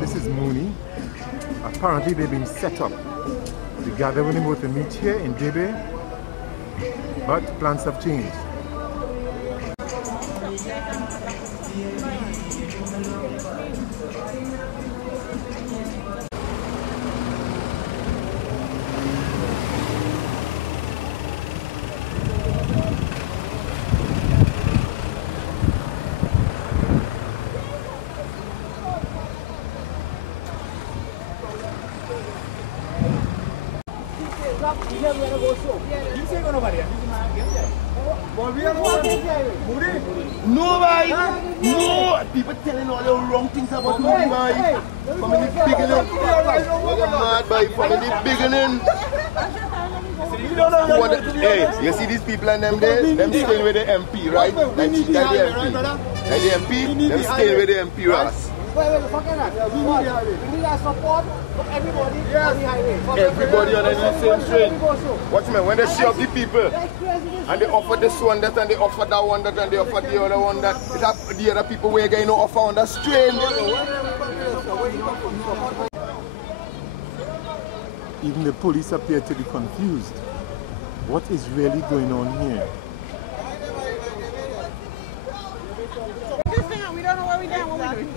This is Mooney. Apparently they've been set up. The gathering was to meet here in Debe, but plans have changed. No, boy. No. People telling all the wrong things about Moodie, boy. From in the beginning. Mad, boy. From in the beginning. Hey, you see these people and them there? Them staying with the MP, right? Like the MP. Like the MP, them staying with the MP, Ross. We need a support from everybody on the highway. Everybody on the same train. Watch me, when they show up the people and they offer this one that and they offer that one that and they offer the other one that, it's up the other people where they no offer on that train. Even the police appear to be confused. What is really going on here? We don't know what we're doing. What we're doing.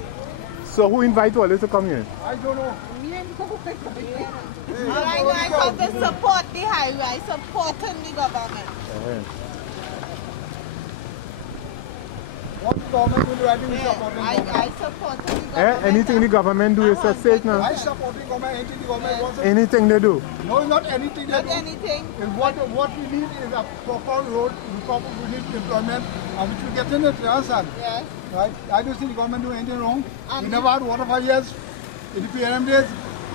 So who invited Hollis to come here? I don't know. I come to support the highway, supporting the government. What the government will do, I think we support the government. I support the government. Anything the government do is a safe now. I support the government, anything the government wants. Anything they do? No, not anything they Not do. anything. What we need is a proper road, we need employment, and which we get in it, you understand? Yes. Right? I don't think the government do anything wrong. We never had water for years. In the PNM days,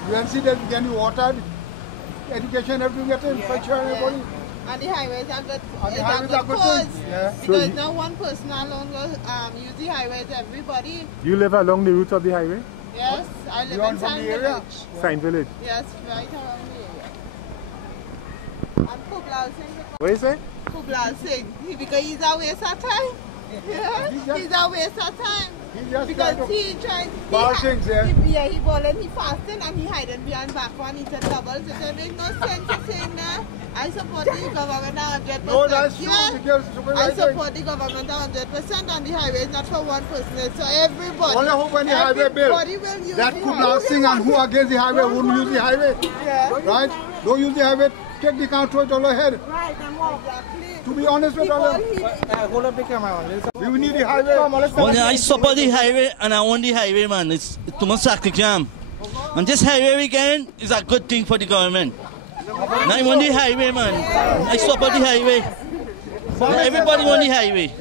you can see that we get water, education, everything get in, for sure, everybody. And the highways are good. And the highways are good cause. yeah. Because no one person alone will use the highways, everybody. You live along the route of the highway? Yes, I live in Sign Village. Sign Village? Yes, right around the area. And Kublai Singh. What is it? Kublai Singh, because he's a waste of time. Yeah, he's a waste of time. Because he tried he balling, he fasting and he hiding behind back one, he said double. So there makes no sense to saying that. I support the government 100%. No, that's true. Yes, I support the government 100% and the highway is not for one person, so everybody. Only hope when the highway bill, that Kublai Singh and who against the highway wouldn't use the highway. Yeah. Right? Don't use the highway, take the car to it all ahead. Right, and more exactly. To be honest with all hold up the camera. We need the highway. I support the highway and I want the highway, man. It's too much traffic jam. And this highway weekend is a good thing for the government. And I want the highway, man. I support the highway. Everybody want the highway.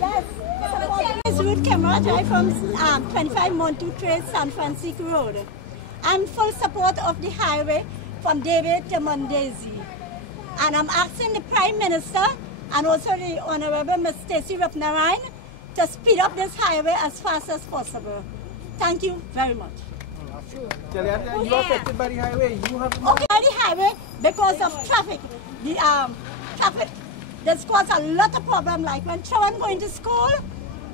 This route camera drive from 25 Montu Trail, San Francisco Road. I'm full support of the highway from Debe to Mondesi. And I'm asking the Prime Minister and also the Honorable Ms. Stacy Roopnarine to speed up this highway as fast as possible. Thank you very much. You are affected by the highway. You have okay, the highway because of traffic. The traffic that's caused a lot of problems, like when children going to school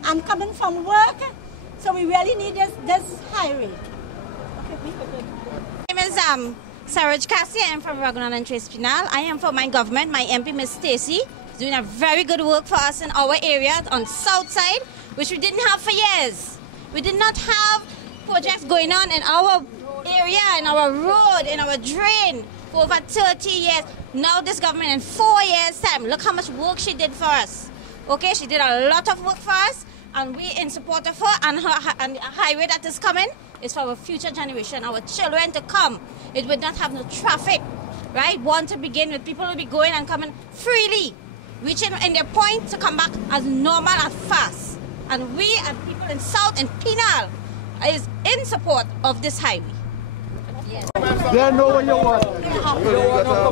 and coming from work. So we really need this highway. My name is Saraj Kasi. I am from Raghunath and Trace Pinal. I am for my government. My MP, Ms. Stacy, is doing a very good work for us in our area on south side, which we didn't have for years. We did not have projects going on in our area, in our road, in our drain for over 30 years. Now this government in 4 years' time, look how much work she did for us. Okay, she did a lot of work for us, and we in support of her, and the highway that is coming is for our future generation, our children to come. It would not have no traffic, right? One to begin with, people will be going and coming freely, reaching in their point to come back as normal and fast. And we and people in South and Penal is in support of this highway. Yes. They know what you want.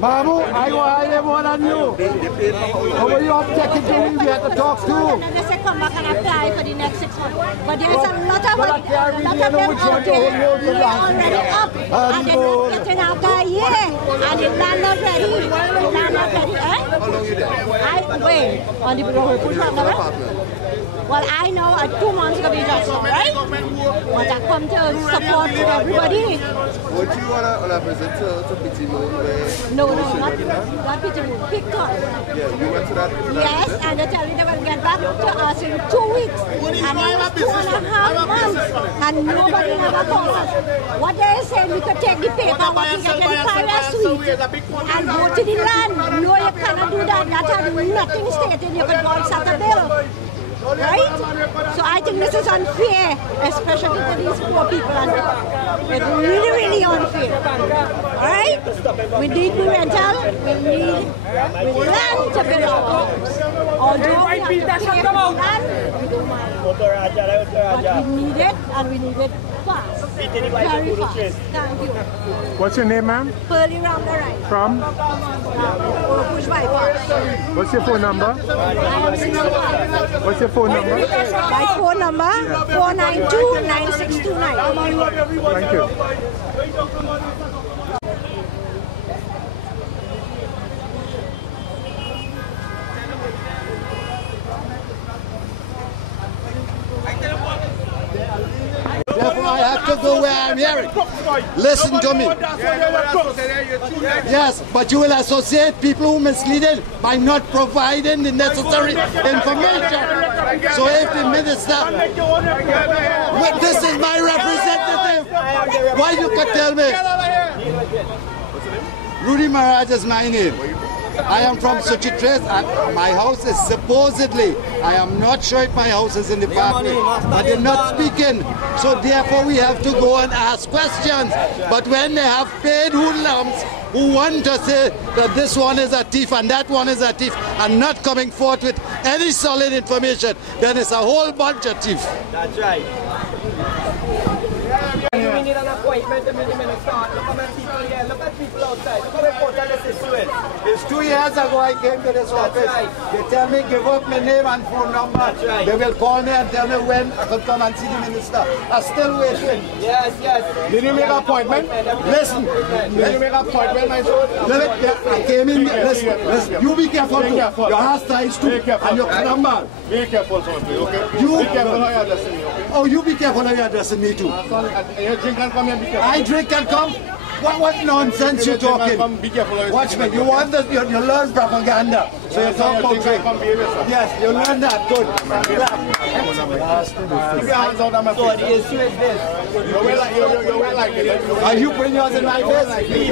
Mamu, I go hire more than you. How are you objecting to me? We have to talk to. And then they say come back and apply for the next 6 months. But there's a lot of them out there. We are already up. And they're not getting our guy here. And the land not ready. The land not ready, eh? Wait, on the road, push on the road. Well, I know 2 months ago we just saw, right? But I come to support everybody. Would you want to visit to Pity Moon? No, not Pity Moon, Clifton. Yeah, you went to that? Yes, and they tell me they will get back to us in 2 weeks. And it was 2.5 months. And nobody never called us. What they say, we could take the paper, what we get in the fire suite, and go to the land. No, you cannot do that. That has nothing stated. You could go and set a bill. Right? So I think this is unfair, especially for these poor people. And it's really, really unfair. Alright? We need rental, we need land to build our homes. Although we have to pay for land, we don't mind. But we need it, and we need it fast. Very fast. Thank you. What's your name, ma'am? Pearly Roopnarine. From? What's your phone number? I am 65. What's your phone number? My phone number, 492-9629. Thank you. Therefore, I have to go where I'm hearing. Listen to me. Yes, but you will associate people who misleading by not providing the necessary information. So if the minister, this is my representative, why you could tell me? Rudy Maharaj is my name. I am from Suchitres. My house is supposedly, I am not sure if my house is in the pathway, but they're not speaking. So therefore we have to go and ask questions. But when they have paid hoodlums who want to say that this one is a thief and that one is a thief and not coming forth with any solid information, then it's a whole bunch of thieves. That's right. We need an appointment to meet the minister. Look at people here. Look at people outside. Look how important this is to it. It's 2 years ago I came to this office. Right. They tell me give up my name and phone number. Right. They will call me and tell me when I could come and see the minister. I'm still waiting. Yes, yes. Did you make an appointment? Listen. Did you make an appointment, my son? I came in. Listen. You be careful too. Your hair ties too. And your number. Be careful, son, okay? You be careful how you're addressing me, okay? Oh, you be careful how you're addressing me too. You drink and come here, be careful. I drink and come? What nonsense you talking? Be careful. Watch me. You want this, you learn propaganda. So you talk about drink. Yes, you learn that. Good. Keep your hands out of my face. So the issue is this. You will like it. Are you putting yours in my face? Let me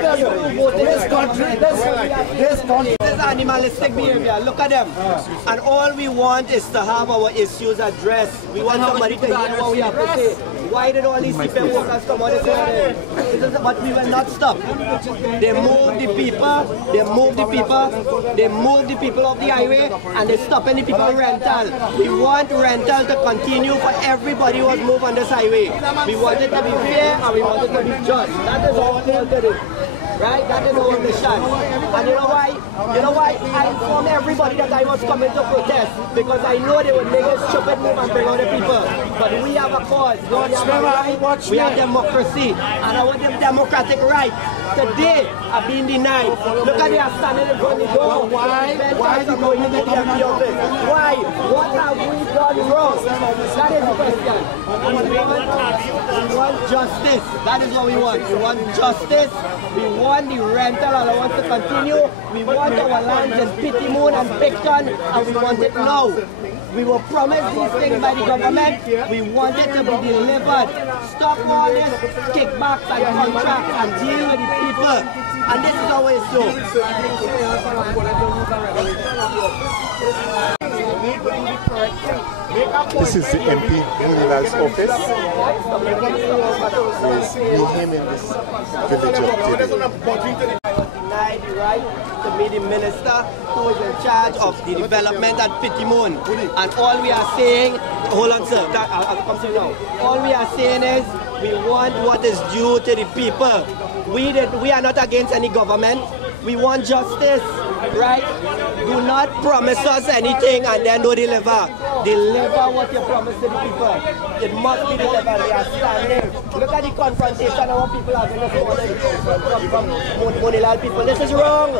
tell you, this country, this country. This is animalistic behavior. Look at them. And all we want is to have our issues addressed. We want somebody to hear what we have to say. Why did all these CEPEP workers come out and say that? But we will not stop. They move the people, they move the people, they move the people off the highway, and they stop any people rental. We want rental to continue for everybody who was moved on this highway. We want it to be fair and we want it to be just. That is all we want to do. Right? That is our mission. And you know why? You know why? I informed everybody that I was coming to protest because I know they would make a stupid move and bring out the people. But we have a cause. We have a right. We have democracy. And our democratic right today are being denied. Look at they are standing in front of the door. Why? Why the government not coming to the office? Why? What have we done wrong? That is the question. And we want justice. That is what we want. We want justice. We want the rental allowance to continue. We want our lands in Pity Moon and Clifton, and we want it now. We were promised these things by the government. We want it to be delivered. Stop all this kickbacks and contracts and deal with the people. And this is our issue. This is the MP Moonilal's office. Yes, meet him in this village of Debe. Denied the right to meet the minister who is in charge of the development at Pity Moon. And all we are saying, hold on sir, I'll come to you now. All we are saying is We want what is due to the people. We are not against any government. We want justice, right? Do not promise us anything and then don't deliver. Deliver what you promise to the people. It must be delivered. We are standing. Look at the confrontation our people are having this morning from Moonilal people. This is wrong.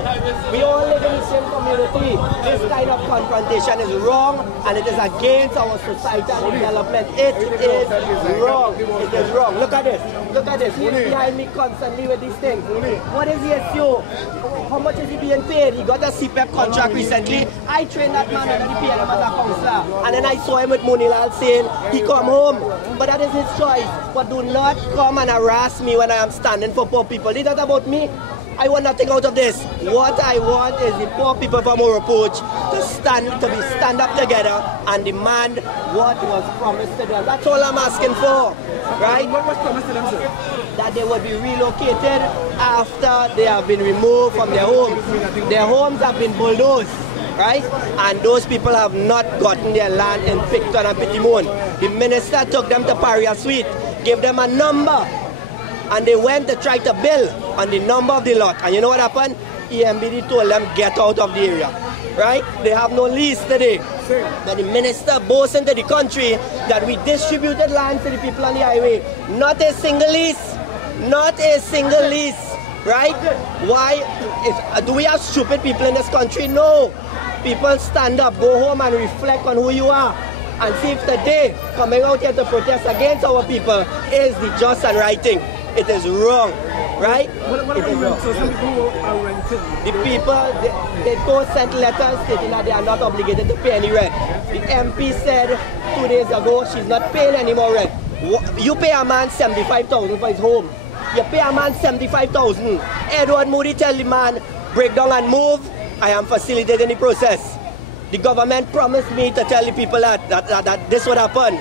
We all live in the same community. This kind of confrontation is wrong and it is against our society and development. It is wrong. It is wrong. Look at this. Look at this. He's behind me constantly with these things. What is the issue? How much is he being paid? He got a CEPEP contract recently. I trained that man under the PLM as a counselor. And then I saw him with Moonilal saying he come home. But that is his choice. But do not come and harass me when I am standing for poor people. It's not about me. I want nothing out of this. What I want is the poor people from Oropoch to stand up together and demand what was promised to them. That's all I'm asking for. Right? What was promised to them, sir? That they would be relocated after they have been removed from their homes. Their homes have been bulldozed, right? And those people have not gotten their land in Clifton and Pitimon. The minister took them to Paria Suite, gave them a number, and they went to try to build on the number of the lot. And you know what happened? EMBD told them, get out of the area, right? They have no lease today. But the minister boasts into the country that we distributed land to the people on the highway. Not a single lease. Not a single lease, right? Why? Do we have stupid people in this country? No. People stand up, go home and reflect on who you are. And see if today, coming out here to protest against our people is the just and right thing. It is wrong, right? It is wrong. So some people are renting. The people, they both sent letters stating that they are not obligated to pay any rent. The MP said 2 days ago she's not paying any more rent. You pay a man $75,000 for his home. You pay a man $75,000. Edward Moodie tell the man, break down and move. I am facilitating the process. The government promised me to tell the people that this would happen.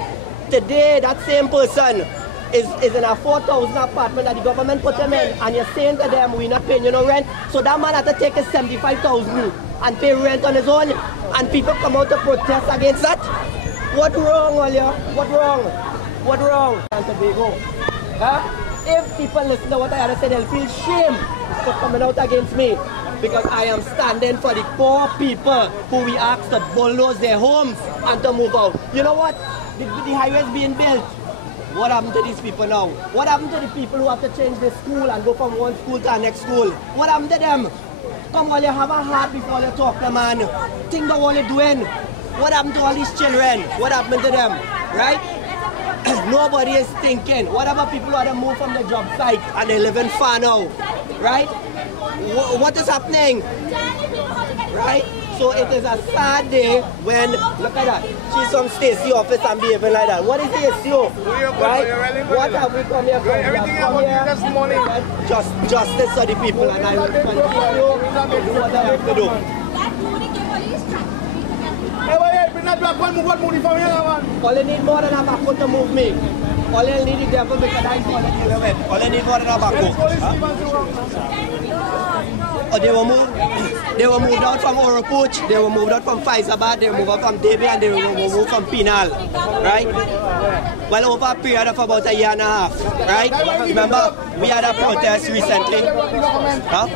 Today, that same person is in a 4,000 apartment that the government put him in, and you're saying to them, we're not paying you no rent. So that man had to take his $75,000 and pay rent on his own, and people come out to protest against that. What wrong, Olia? What wrong? What wrong? Tobago. Huh? If people listen to what I had to say, they'll feel shame for coming out against me. Because I am standing for the poor people who we asked to bulldoze their homes and to move out. You know what? The highway is being built. What happened to these people now? What happened to the people who have to change their school and go from one school to the next school? What happened to them? Come on, you have a heart before you talk to man. Think about what you're doing. What happened to all these children? What happened to them? Right? Nobody is thinking. What about people who had to move from the job site and they live in far now? Right? What is happening? Right? So it is a sad day when, look at that, she's from Stacy office and behaving like that. What is the issue? Right? What have we come here for? Everything I want you this morning. Justice for the people, and I will continue to do what I have to do. All you need more than a backwood to move me. All you need is devil because I want to deal with it. All you need more than a backwood. Oh, they were moved out from Oropoch, they were moved out from Faizabad, they were moved out from Debe, and they were moved from Penal, right? Well, over a period of about a year and a half, right? Remember, we had a protest recently. Huh?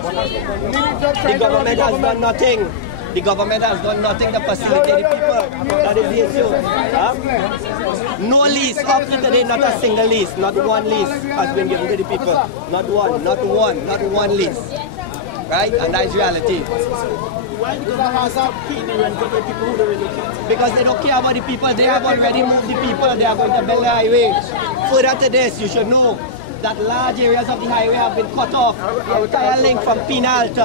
The government has done nothing. The government has done nothing to facilitate the people. That is the issue. Huh? No lease. Up to today, not a single lease. Not one lease has been given to the people. Not one lease. Right? And that's reality. Why the government has to pay the rent to the people who don't relocate? Because they don't care about the people. They have already moved the people. They are going to build the highway. Further to this, you should know that large areas of the highway have been cut off. The entire link from Penal to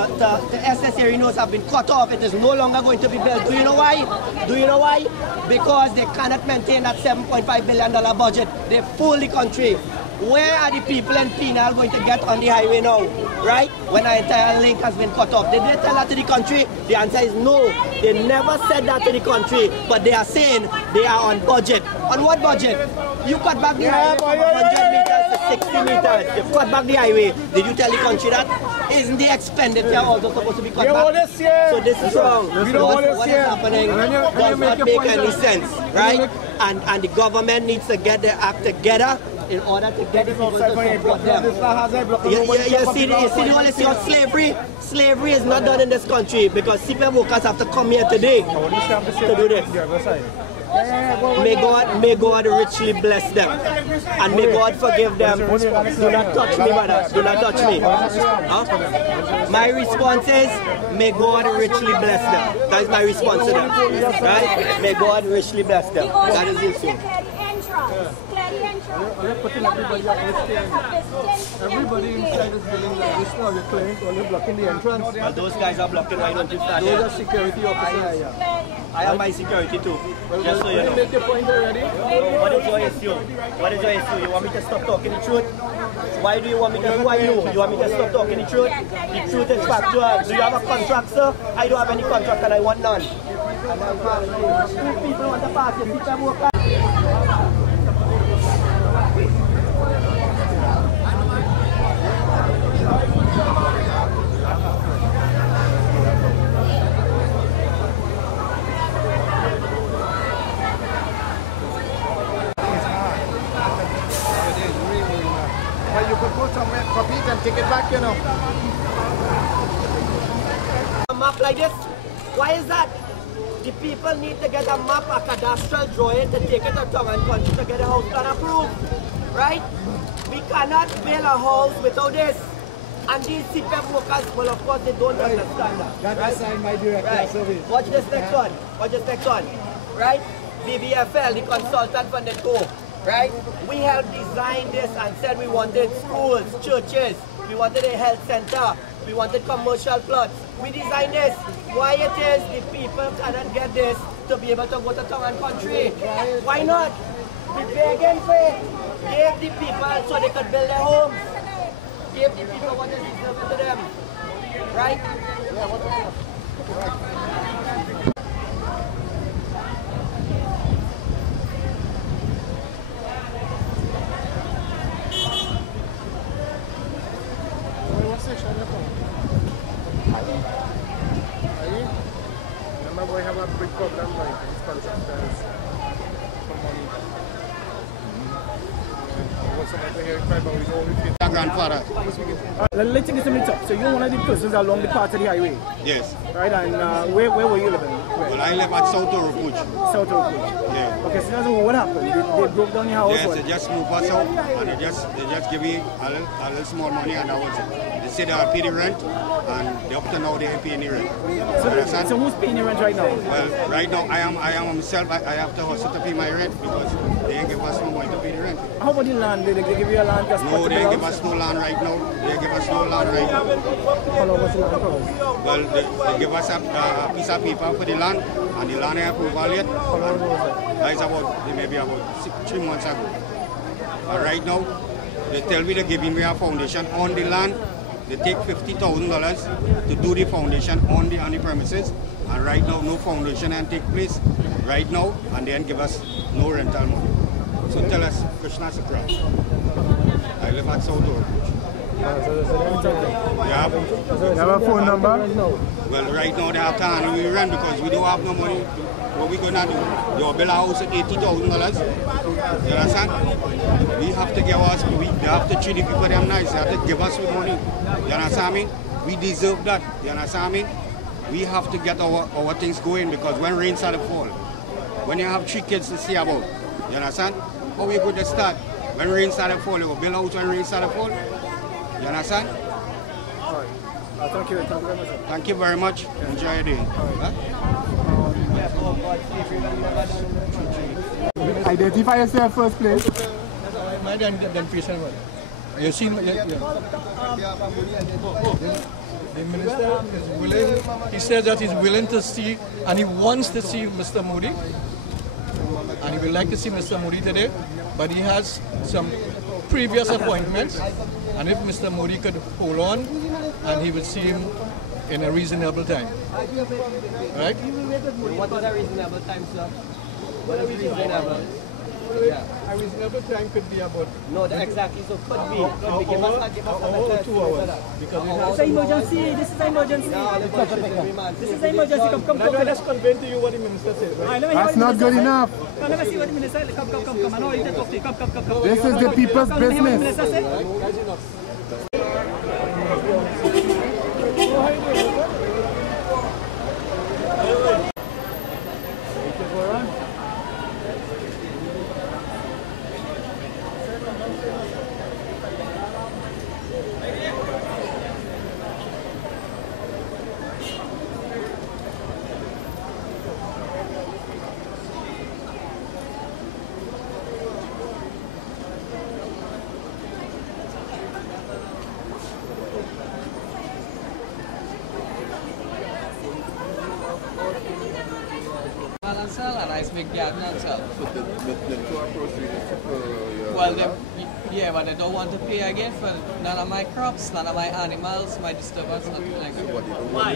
SS Arinos have been cut off. It is no longer going to be built. Do you know why? Do you know why? Because they cannot maintain that $7.5 billion budget. They fool the country. Where are the people in Penal going to get on the highway now? Right? When the entire link has been cut off. Did they tell that to the country? The answer is no. They never said that to the country. But they are saying they are on budget. On what budget? You cut back the highway from 100 meters to 60 meters. You cut back the highway. Did you tell the country that? Isn't the expenditure also supposed to be cut back? So this is wrong. What is happening does not make any sense. Right? And the government needs to get their act together in order to get the people to support them. You see the whole issue of slavery? Slavery is not done in this country because CEPEP workers have to come here today to do this. May God richly bless them. And may God forgive them. Do not touch me, brother. Do not touch me. Huh? My response is, may God richly bless them. That is my response to them. Right? May God richly bless them. That is the issue. Everybody inside is building like this now. You're claiming only blocking the entrance. Well, those guys are blocking. Why don't you stand here? Those are security officers. I have my security too. Just so you know. Make your point already? What is your issue? What is your issue? You want me to stop talking the truth? Why do you want me to? Who are you? You want me to stop talking the truth? The truth is factual. Do you have a contract, sir? I don't have any contract and I want none. Two people want to pass your CEPEP worker. You could go somewhere, copy it and take it back, you know. A map like this, why is that? The people need to get a map, a cadastral drawing to take it to town and country to get a house plan approved, right? We cannot build a house without this. And these CEPEP workers, well, of course, they don't understand that. That's right? My director right. service. Watch this next one. Watch this next one. Right? BBFL, the consultant from the co. Right? We helped design this and said we wanted schools, churches, we wanted a health center, we wanted commercial plots. We designed this. Why it is the people cannot get this to be able to go to town and country? Why not? We begging for it. Give the people so they could build their homes. Give the people what is deserved to them. Right? Remember, we have a big problem like these contractors for money. Grandfather. Let's take this a minute up. So you're one of the persons along the part of the highway? Yes. Right, and where were you living? Where? Well, I live at South Oropuch. South Oropuch? Yeah. Okay, so that's what happened? They broke down your house? Yes, they just moved us out and they just give me a little small money and that was it. They said they'll pay the rent and up to now they ain't paying the rent. So who's paying the rent right now? Well, right now I am myself, I have to hustle to pay my rent because they ain't give us no money to pay the rent. How about the land? Did they give you a land? No, they ain't give us no land right now. They give us no land right now. How long was the land for? Well, they give us a piece of paper for the land and the land ain't approval yet. How long was it? That is maybe about 3 months ago. And right now, they tell me they're giving me a foundation on the land. They take $50,000 to do the foundation on the premises. And right now, no foundation and take place right now, and then give us no rental money. So tell us, Krishna Sakra. I live at South Oropuch. You have a phone number? Well, right now they have to handle we rent because we don't have no money. What we gonna do? You'll build a house at $80,000. You understand? We have to give us, they have to treat the people them nice. They have to give us with money. You understand me? We deserve that. You understand me? We have to get our things going because when rain starts to fall, when you have 3 kids to see about, you understand? How we going to start? When rain starts to fall, you will build a house when rain starts to fall. You understand? All right. Thank you very much. Thank you very much. Enjoy your day. Identify yourself first, please. My identification one. You seen? The minister is willing. He says that he's willing to see, and he wants to see Mr. Moodie, and he would like to see Mr. Moodie today, but he has some previous appointments, and if Mr. Moodie could hold on, and he would see him in a reasonable time. Right? What is a reasonable time, sir? What is reasonable? A reasonable time could be about... No, exactly, so could be. Give us 2 hours. Because we have... It's an emergency. This is an emergency. This is an emergency. Come. Let's convey to you what the minister says, right? That's not good enough. Come, let me see what the minister says. Come. I know you can talk to you. Come. This is the people's business. And I speak garden and sell. But the tour proceeds well, but they don't want to pay again for none of my crops, none of my animals, my disturbance, nothing like that. Why?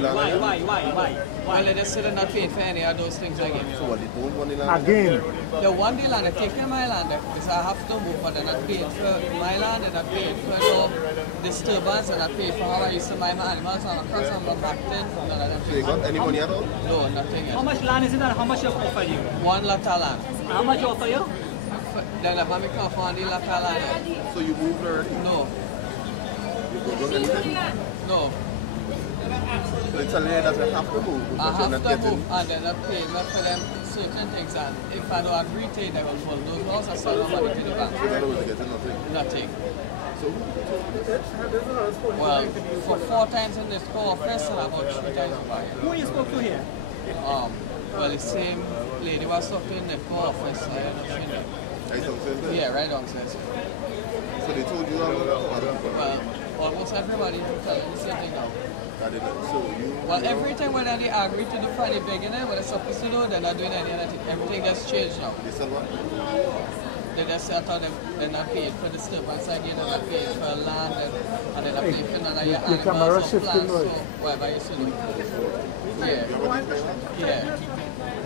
Well, they just said they're not paying for any of those things again. So what, they don't want the land? Again. They want the land, they're taking my land, because I have to move, but they're not paying for my land, they're not paying for no disturbance, they're not paying for how I used to buy my animals on a cross and back then. None of them. So they got any money at all? No, nothing yet. How much land is it and how much you offer you? 1 lot of land. How much you offer you? Then I have come for the lot of land. So you moved already? No. No. So they tell you that you have to move. I have to move and then I pay for them certain things, and if I don't agree to it, they will pull those laws and sell no money to the bank. So in other words, they're getting nothing? Nothing. So well, for 4 times in this office and about 3 times over here. Who you spoke to here? Well, the same lady was talking in the office here. Right downstairs there? Yeah, right downstairs. So they told you all about well, almost everybody telling the same thing now. Well, every time when they agree to do Friday beginning, what they're supposed to do, they're not doing any other thing. Everything has changed now. They said what? They just said them they're not paying for disturbance again, they're not paying for land, and they're not paying for none of your animals or plants or whatever you should do. Yeah. Yeah.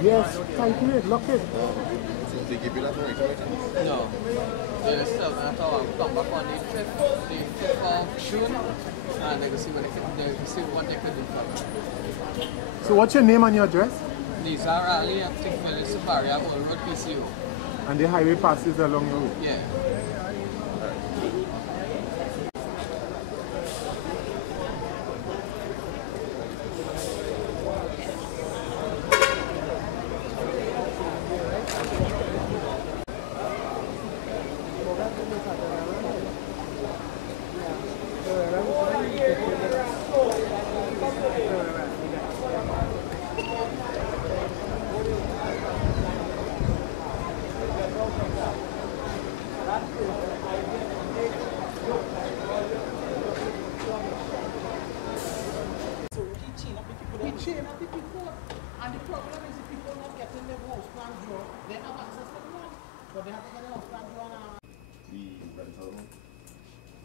Yes, calculate, lock it. They give you that money? No. They just tell me that I'll come back on the 5th of June, and they can see what they can do for me. So what's your name and your address? Nizar Ali, I think Village Safari, Old Road PCO. And the highway passes along your road? Yeah.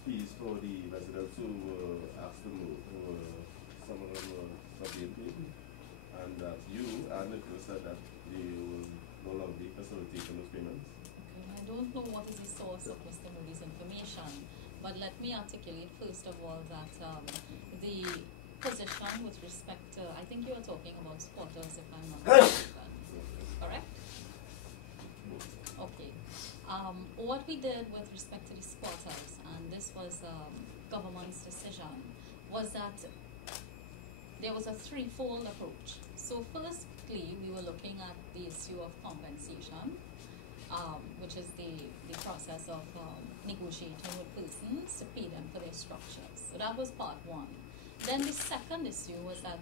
Fees for the residents who asked to move, some of them were not being paid, and that you and Nicholas said that they will no longer be facilitating those payments. Okay, I don't know what is the source of Mr. Moodie's information, but let me articulate first of all that the position with respect to, I think you were talking about squatters if I'm not mistaken, correct? Okay. What we did with respect to the squatters, and this was government's decision, was that there was a threefold approach. So firstly, we were looking at the issue of compensation, which is the process of negotiating with persons to pay them for their structures. So that was part one. Then the second issue was that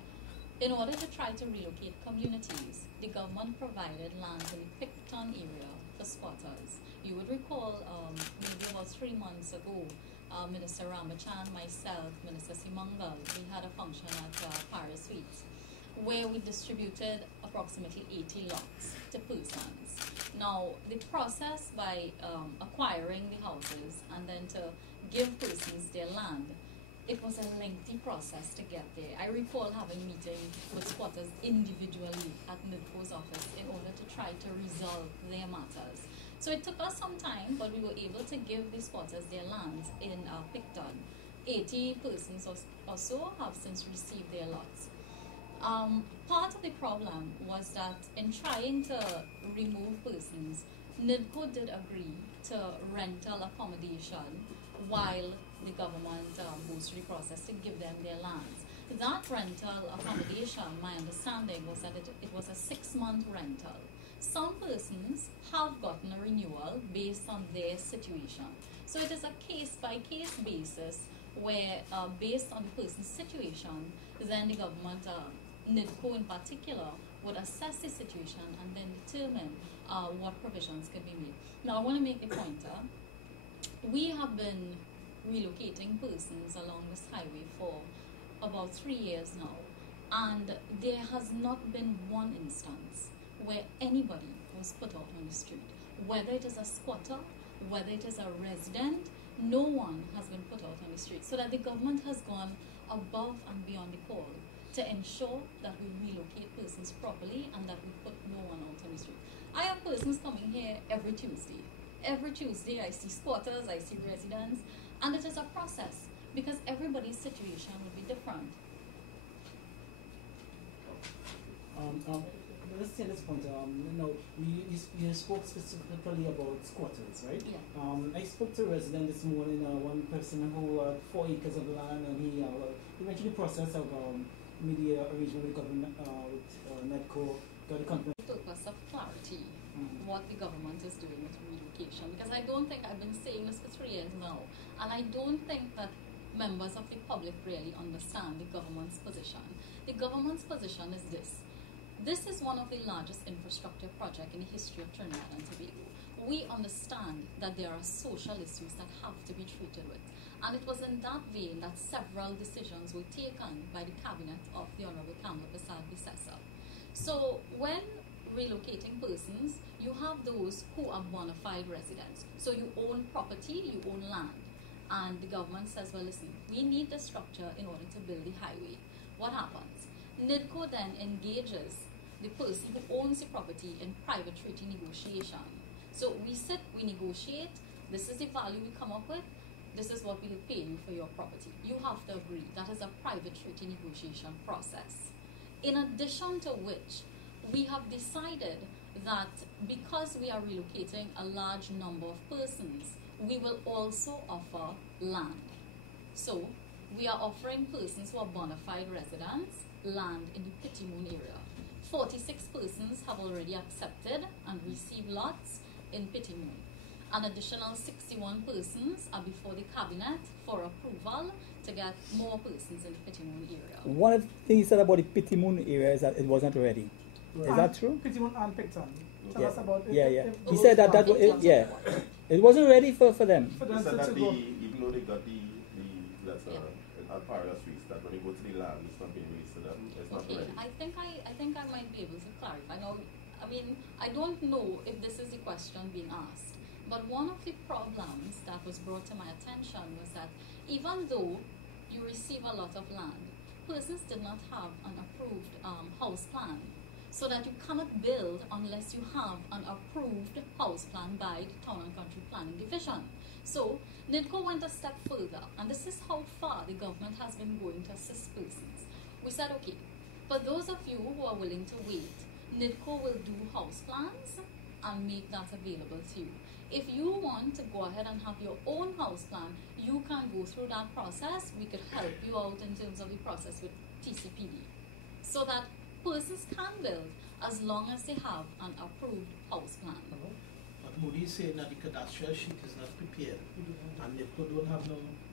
in order to try to relocate communities, the government provided land in the Clifton area for squatters. You would recall maybe about 3 months ago, Minister Ramachan, myself, Minister Simangal, we had a function at Paris Suites where we distributed approximately 80 lots to persons. Now, the process by acquiring the houses and then to give persons their land, it was a lengthy process to get there. I recall having meetings with squatters individually at NIDCO's office in order to try to resolve their matters. So it took us some time, but we were able to give the squatters their lands in Clifton. 80 persons or so have since received their lots. Part of the problem was that in trying to remove persons, NIDCO did agree to rental accommodation while the government goes through the process to give them their lands. That rental accommodation, my understanding was that it was a 6-month rental. Some persons have gotten a renewal based on their situation. So it is a case-by-case basis where, based on the person's situation, then the government, NIDCO in particular, would assess the situation and then determine what provisions could be made. Now, I want to make the pointer. We have been relocating persons along this highway for about 3 years now, and there has not been one instance where anybody was put out on the street. Whether it is a squatter, whether it is a resident, no one has been put out on the street. So that the government has gone above and beyond the call to ensure that we relocate persons properly and that we put no one out on the street. I have persons coming here every Tuesday. Every Tuesday I see squatters, I see residents, and it is a process because everybody's situation will be different. Let's say this point, you spoke specifically about squatters, right? Yeah. I spoke to a resident this morning, one person who had 4 acres of land, and he went through the process of media arrangement with government, with NEDCO, got the company. For the purpose of clarity, what the government is doing with relocation, because I don't think I've been saying this for 3 years now, and I don't think that members of the public really understand the government's position. The government's position is this. This is one of the largest infrastructure projects in the history of Trinidad and Tobago. We understand that there are social issues that have to be treated with. And it was in that vein that several decisions were taken by the cabinet of the Honorable Kamala Bissell. So when relocating persons, you have those who are bona fide residents. So you own property, you own land. And the government says, well, listen, we need the structure in order to build the highway. What happens? NIDCO then engages the person who owns the property in private treaty negotiation. So we sit, we negotiate, this is the value we come up with, this is what we will pay you for your property. You have to agree. That is a private treaty negotiation process. In addition to which, we have decided that because we are relocating a large number of persons, we will also offer land. So we are offering persons who are bona fide residents land in the Pitimoon area. 46 persons have already accepted and received lots in Pitimoon. An additional 61 persons are before the cabinet for approval to get more persons in the Pitimoon area. One of the things you said about the Pitimoon area is that it wasn't ready. Is that true? Pitimoon and Picton. Tell Yeah. us about it. Yeah. He said that it wasn't ready for them. He said that even though they got the letter at Paria Streets, that when they go to the land, it's not being released to them. It's not ready. I think I might be able to clarify. Now, I mean, I don't know if this is the question being asked, but one of the problems that was brought to my attention was that even though you receive a lot of land, persons did not have an approved house plan, so that you cannot build unless you have an approved house plan by the Town and Country Planning Division. So NIDCO went a step further, and this is how far the government has been going to assist persons. We said, okay, for those of you who are willing to wait, NIDCO will do house plans and make that available to you. If you want to go ahead and have your own house plan, you can go through that process. We could help you out in terms of the process with TCPD, so that persons can build as long as they have an approved house plan. But Moodie is saying that the cadastral sheet is not prepared, and they don't have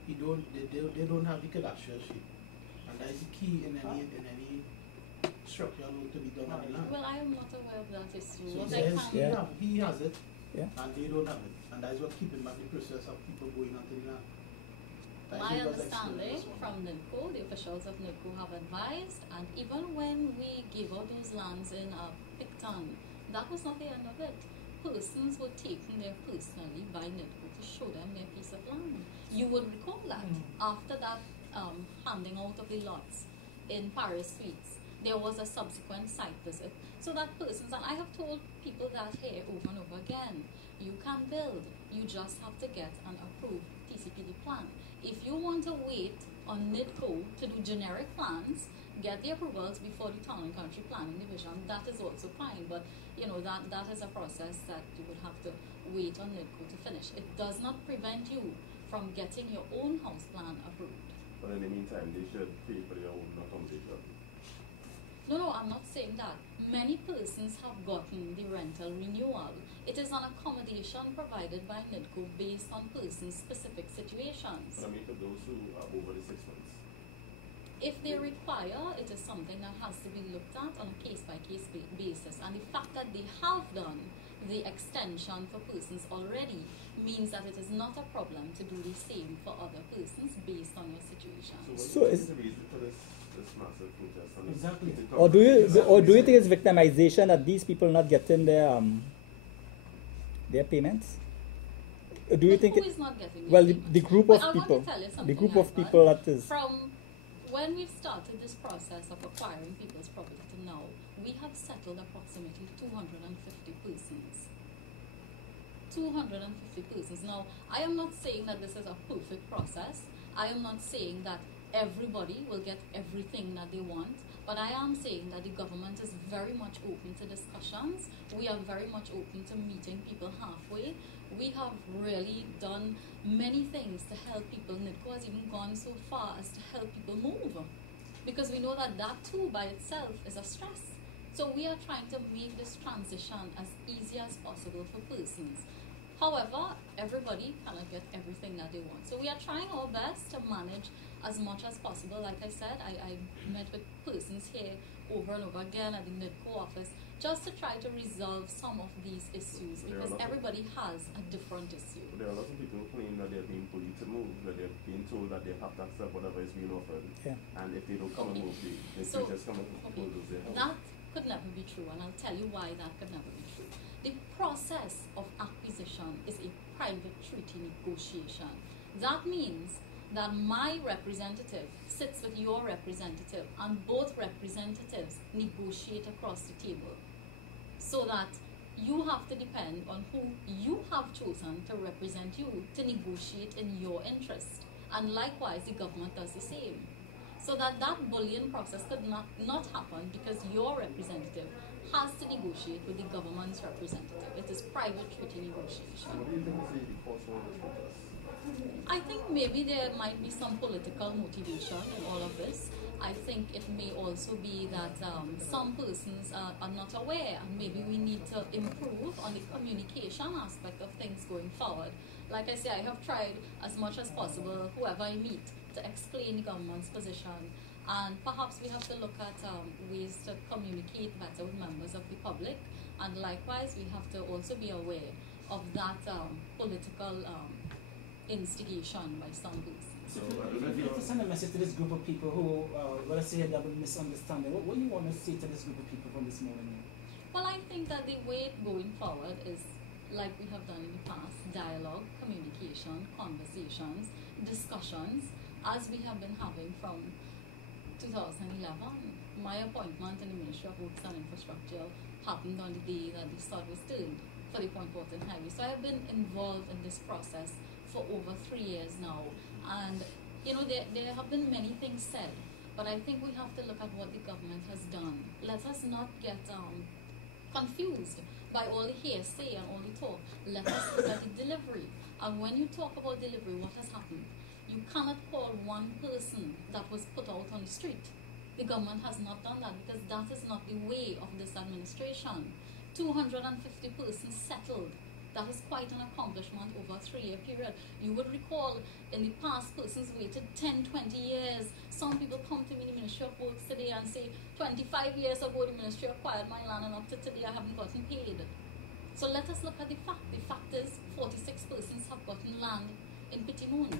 they don't have the cadastral sheet, and that is the key in any structural work to be done on the land. Well, I am not aware of that issue. So he has it, and they don't have it, and that is what keeping back the process of people going onto the land. My understanding from NIDCO, the officials of NIDCO have advised, and even when we gave out those lands in Clifton, that was not the end of it. Persons were taken there personally by NIDCO to show them their piece of land. You would recall that after that handing out of the lots in Paris Suites, there was a subsequent site visit. So that persons, and I have told people that here over and over again, you can build, you just have to get an approved TCPD plan. If you want to wait on NIDCO to do generic plans, get the approvals before the Town and Country Planning Division, that is also fine, but you know, that is a process that you would have to wait on NIDCO to finish. It does not prevent you from getting your own house plan approved. But in the meantime, they should pay for their own accommodation. No, I'm not saying that. Many persons have gotten the rental renewal. It is an accommodation provided by NIDCO based on persons' specific situations. But I mean for those who are over the 6 months. If they require, it is something that has to be looked at on a case-by-case basis. And the fact that they have done the extension for persons already means that it is not a problem to do the same for other persons based on your situation. So is the reason for this massive protest? Exactly. Or do you think it's victimization that these people not getting their payments? Do you think who is not getting well payments? the group Well, of I want people, to tell you the something group like of people that is from when we've started this process of acquiring people's property to now, we have settled approximately 250 persons. 250 persons. Now, I am not saying that this is a perfect process. I am not saying that everybody will get everything that they want, but I am saying that the government is very much open to discussions. We are very much open to meeting people halfway. We have really done many things to help people. NIDCO has even gone so far as to help people move, because we know that that too by itself is a stress. So we are trying to make this transition as easy as possible for persons. However, everybody cannot get everything that they want. So we are trying our best to manage as much as possible. Like I said, I met with persons here over and over again at the NIDCO office just to try to resolve some of these issues, because everybody has a different issue. There are lots of people who claim that they're being bullied to move, that they're being told that they have to accept whatever is being offered. Yeah. And if they don't come and move, they just come and bulldoze their house. That could never be true, and I'll tell you why that could never be true. The process of acquisition is a private treaty negotiation. That means that my representative sits with your representative, and both representatives negotiate across the table, so that you have to depend on who you have chosen to represent you to negotiate in your interest. And likewise, the government does the same. So that bullying process could not happen, because your representative has to negotiate with the government's representative. It is private treaty negotiation. What do you think is the cause for this protest? I think maybe there might be some political motivation in all of this. I think it may also be that some persons are not aware, and maybe we need to improve on the communication aspect of things going forward. Like I say, I have tried as much as possible, whoever I meet, to explain the government's position, and perhaps we have to look at ways to communicate better with members of the public, and likewise we have to also be aware of that political instigation by some persons. So if you have to send a message to this group of people who, let us say, have a misunderstanding, what do you want to say to this group of people from this morning? Well, I think that the way going forward is, like we have done in the past, dialogue, communication, conversations, discussions, as we have been having from 2011. My appointment in the Ministry of Works and Infrastructure happened on the day that the sod was turned for the Point Portland Highway. So I have been involved in this process for over 3 years now. And, you know, there have been many things said, but I think we have to look at what the government has done. Let us not get confused by all the hearsay and all the talk. Let us look at the delivery. And when you talk about delivery, what has happened? You cannot call one person that was put out on the street. The government has not done that, because that is not the way of this administration. 250 persons settled. That is quite an accomplishment over a 3-year period. You would recall in the past, persons waited 10, 20 years. Some people come to me in the Ministry of Works today and say, 25 years ago the ministry acquired my land, and up to today I haven't gotten paid. So let us look at the fact. The fact is 46 persons have gotten land in Pitimoon.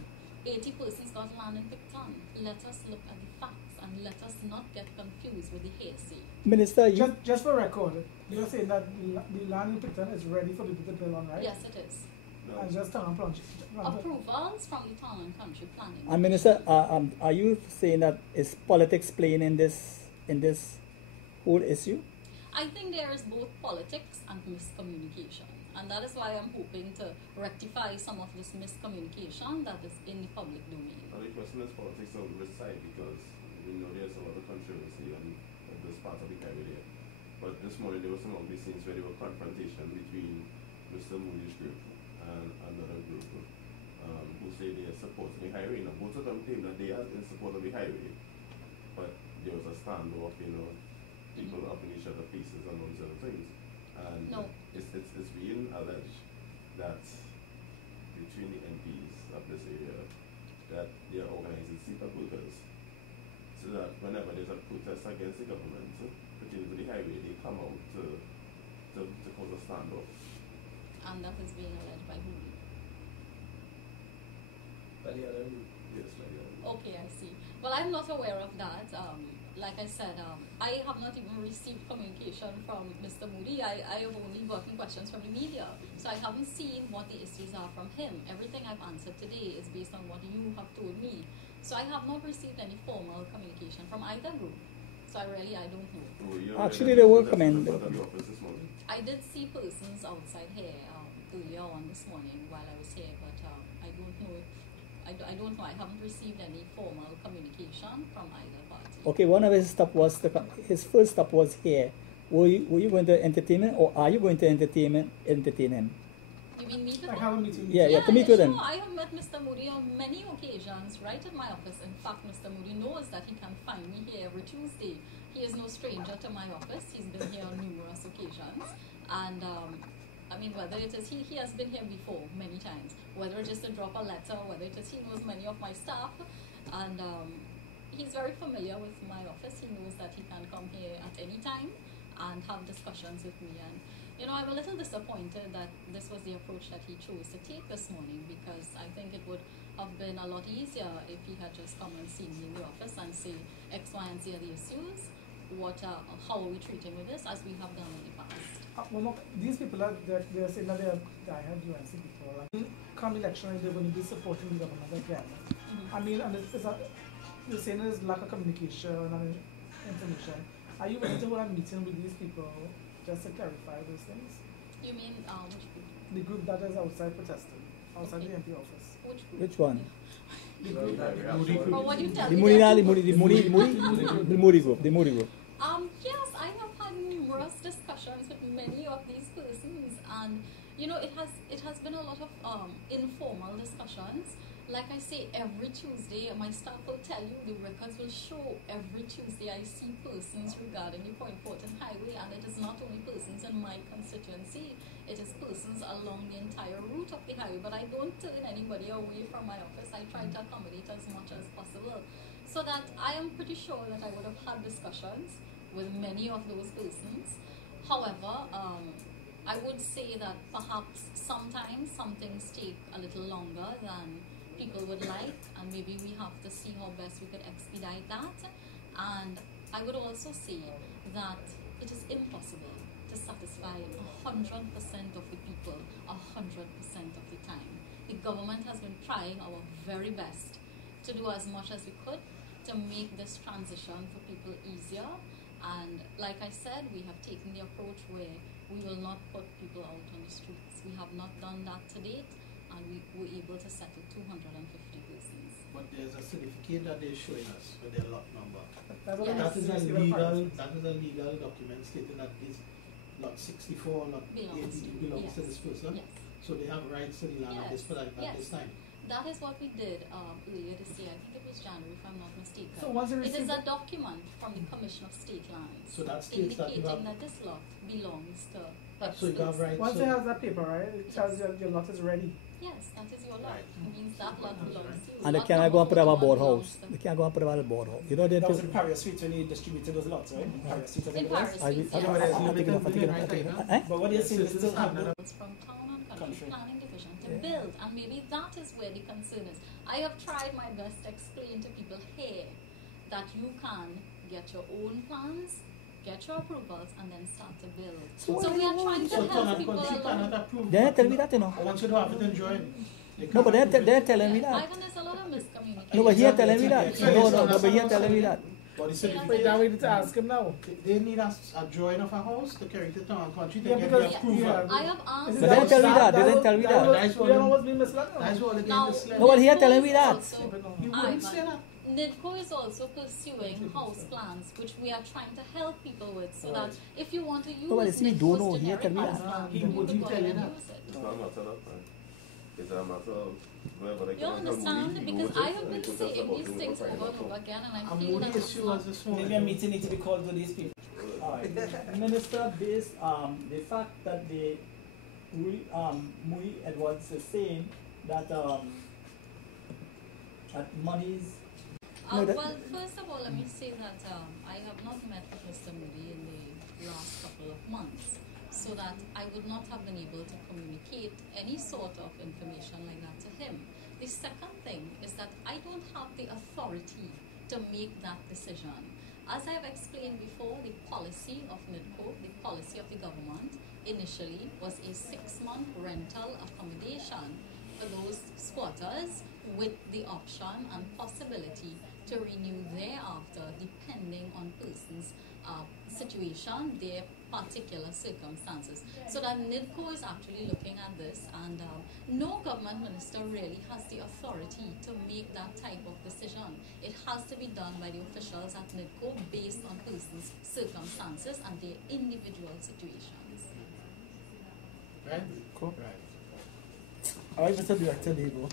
80 persons got land in Clifton. Let us look at the facts, and let us not get confused with the hearsay. Minister, just for record, you're saying that the land in Clifton is ready for people to build on, right? Yes, it is. No. And just town plan. Approvals from the Town and Country Planning. And Minister, are you saying that is politics playing in this whole issue? I think there is both politics and miscommunication. And that is why I'm hoping to rectify some of this miscommunication that is in the public domain. And the question is politics on which side, because we know there's a lot of controversy on this part of the highway there. But this morning there was some ugly scenes where there was confrontation between Mr. Moodie's group and another group who say they are supporting the highway. Now both of them claim that they are in support of the highway, but there was a standoff, people up in each other's faces and all these other things. And it's being alleged that between the MPs of this area that they are organizing CEPEP workers, so that whenever there's a protest against the government pertaining to the highway, they come out to cause a standoff. And that is being alleged by whom? By the other group. Yes, by the other group. Okay, I see. Well, I'm not aware of that. Like I said, I have not even received communication from Mr. Moodie. I have only gotten questions from the media. So I haven't seen what the issues are from him. Everything I've answered today is based on what you have told me. So I have not received any formal communication from either group. So I don't know. Actually, they were coming. I did see persons outside here earlier on this morning while I was here, but I don't know if I don't know. I haven't received any formal communication from either party. Okay, one of his stop was his first stop was here. Were you going to entertain him, or are you going to entertain him? You mean meet with I have a meeting. Yeah, to meet with him. I have met Mr. Moodie on many occasions right at my office. In fact, Mr. Moodie knows that he can find me here every Tuesday. He is no stranger to my office. He's been here on numerous occasions. And I mean, whether it is he has been here before many times, whether it is to drop a letter, whether it is he knows many of my staff, and he's very familiar with my office. He knows that he can come here at any time and have discussions with me. And I'm a little disappointed that this was the approach that he chose to take this morning, because I think it would have been a lot easier if he had just come and seen me in the office and say X, Y, and Z are the issues. How are we treating with this, as we have done in the past? These people they're saying that I have UNC before. Come election, they're going to be supporting the government again. I mean, and you're saying there's lack of communication and information. Are you willing to hold a meeting with these people just to clarify those things? You mean which group? The group that is outside protesting, outside the MP office. Which group? Which one? The group. What you tell The me? Moodie group. The Moodie group. Yes, I have had numerous discussions with many of these persons, and it has been a lot of informal discussions. Like I say, every Tuesday, my staff will tell you, the records will show every Tuesday I see persons regarding the Point Portland Highway, and it is not only persons in my constituency, it is persons along the entire route of the highway. But I don't turn anybody away from my office. I try to accommodate as much as possible. So that I am pretty sure that I would have had discussions with many of those persons. However, I would say that perhaps sometimes some things take a little longer than people would like, and maybe we have to see how best we could expedite that. And I would also say that it is impossible to satisfy 100% of the people 100% of the time. The government has been trying our very best to do as much as we could to make this transition for people easier. And like I said, we have taken the approach where we will not put people out on the streets. We have not done that to date, and we were able to settle 250 persons. But there's a certificate that they're showing us with their lot number. Yes. That is a legal document stating that this lot 64, lot 82 belongs to this person. Yes. So they have rights to the land at this time. That is what we did earlier this year. I think it was January, if I'm not mistaken. So once you it is a document from the Commission of State Lands, so that states indicating that this lot belongs to so you have rights. Once you have that paper, right, it tells you your lot is ready. Yes, that is your lot. It means that lot belongs to you. And they can't go and put up a boardhouse. They can't go and put up a boardhouse. You know, that was in Paris Street when you distributed those lots, right? Paris Street, I think it was. But what do you say? This still happening from Town and Country Planning Division to build, and maybe that is where the concern is. I have tried my best to explain to people here that you can get your own plans, get your approvals, and then start to build. So we are trying to help people along. They're telling me that, you know. I want you to have it and join. No, but they're telling me that. Ivan, there's a lot of miscommunication. No, but here telling me that. No, but here telling me that. But it's that we need to ask him now. They need a drawing of a house to carry to town country to Yeah, get because the approval. I have asked. They didn't tell me that. They didn't tell me that. That's what they Now, misled. No, but he had telling me that. You wouldn't say that. NIDCO is also pursuing house plans, which we are trying to help people with, so that if you want to use No, but see, we don't know. NIDCO's He had tell generic me house that. plan, He you need to wouldn't go tell ahead you and that. use it. It's not a matter of time. It's a matter of whether they You can tell understand? Moody, Because you I know, have been because saying that's these about things doing over what and over again, and I A feel Moody that it's issue not. was this morning. Maybe a meeting needs to be called to these people. Minister, based the fact that the Moody Edwards is saying that that monies. Well, first of all, let me say that I have not met with Mr. Moody in the last couple of months, so that I would not have been able to communicate any sort of information like that to him. The second thing is that I don't have the authority to make that decision. As I have explained before, the policy of NIDCO, the policy of the government, initially was a 6-month rental accommodation for those squatters with the option and possibility to renew thereafter depending on person's situation, their particular circumstances. So that NIDCO is actually looking at this, and no government minister really has the authority to make that type of decision. It has to be done by the officials at NIDCO based on persons' circumstances and their individual situations. Right? Cool. Right. All right, Mr. Director, there you go.